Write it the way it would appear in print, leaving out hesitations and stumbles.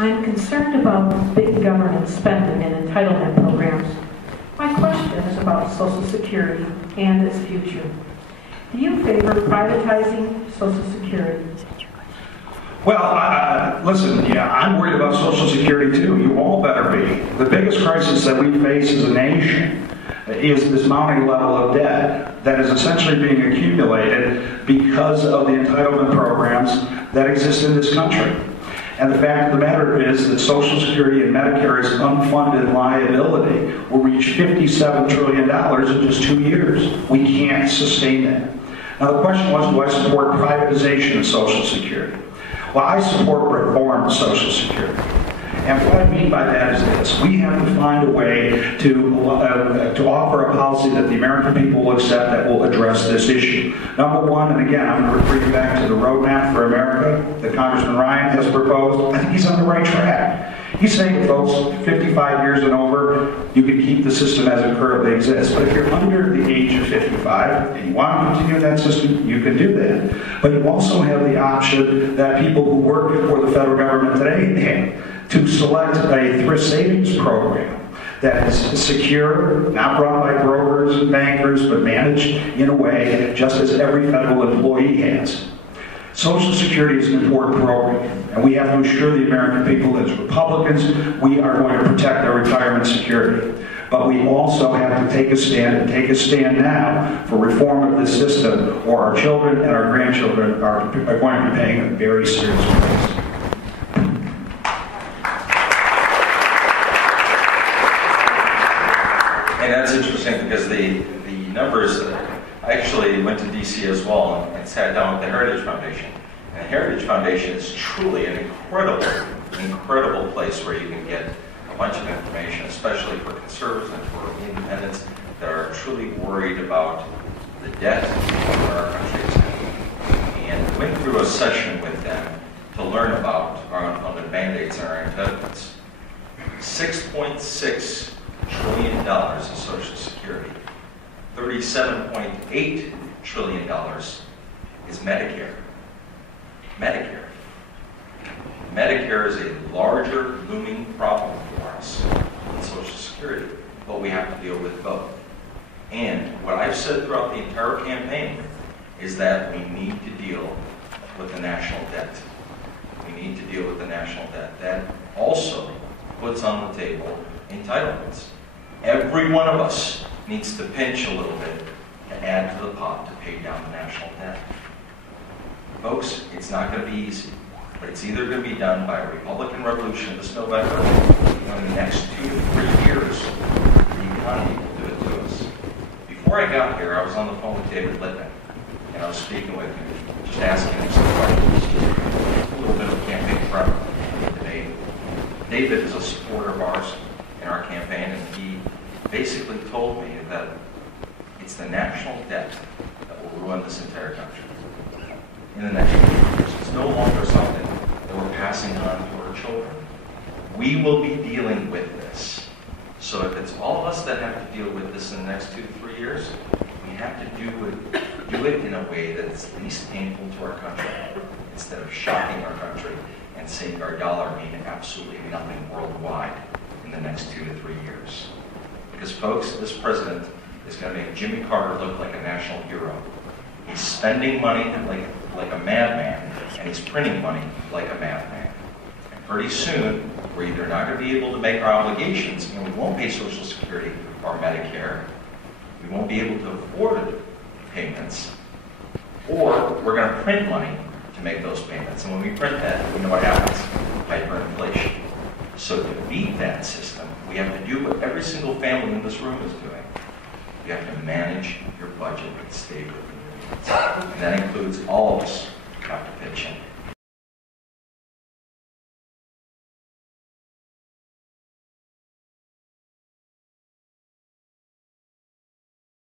I'm concerned about big government spending and entitlement programs. My question is about Social Security and its future. Do you favor privatizing Social Security? Well, listen, yeah, I'm worried about Social Security too. You all better be. The biggest crisis that we face as a nation is this mounting level of debt that is essentially being accumulated because of the entitlement programs that exist in this country. And the fact of the matter is that Social Security and Medicare's unfunded liability will reach $57 trillion in just 2 years. We can't sustain that. Now the question was, do I support privatization of Social Security? Well, I support reform of Social Security. And what I mean by that is this. We have to find a way to offer a policy that the American people will accept that will address this issue. Number one, and again, I'm going to refer you back to the roadmap for America that Congressman Ryan has proposed. I think he's on the right track. He's saying to folks 55 years and over, you can keep the system as it currently exists. But if you're under the age of 55 and you want to continue that system, you can do that. But you also have the option that people who work for the federal government today have to select a thrift savings program that is secure, not run by brokers and bankers, but managed in a way just as every federal employee has. Social Security is an important program, and we have to assure the American people that as Republicans, we are going to protect their retirement security. But we also have to take a stand, and take a stand now, for reform of this system, or our children and our grandchildren are going to be paying a very serious price. And that's interesting because the numbers, I actually went to DC as well and sat down with the Heritage Foundation. And the Heritage Foundation is truly an incredible place where you can get a bunch of information, especially for conservatives and for independents that are truly worried about the debt that our country is having. And went through a session with them to learn about our unfunded mandates and our entitlements. $6.6 trillion in Social Security. $37.8 trillion is Medicare. Medicare is a larger looming problem for us than Social Security, but we have to deal with both. And what I've said throughout the entire campaign is that we need to deal with the national debt. We need to deal with the national debt. That also puts on the table entitlements. Every one of us needs to pinch a little bit to add to the pot to pay down the national debt. Folks, it's not going to be easy, but it's either going to be done by a Republican revolution this November, or in the next 2 to 3 years, the economy will do it to us. Before I got here, I was on the phone with David Littman, and I was speaking with him, just asking him some questions, a little bit of campaign prep today. David is a supporter of ours in our campaign, and he basically told me that it's the national debt that will ruin this entire country in the next few years. It's no longer something that we're passing on to our children. We will be dealing with this. So if it's all of us that have to deal with this in the next 2 to 3 years, we have to do it in a way that's least painful to our country, instead of shocking our country and seeing our dollar mean absolutely nothing worldwide in the next 2 to 3 years. Because folks, this president is going to make Jimmy Carter look like a national hero. He's spending money like a madman, and he's printing money like a madman. And pretty soon, we're either not going to be able to make our obligations, and we won't pay Social Security or Medicare, we won't be able to afford payments, or we're going to print money to make those payments. And when we print that, we know what happens: hyperinflation. So to beat that system, we have to do what every single family in this room is doing. You have to manage your budget and stay within your means. And that includes all of us.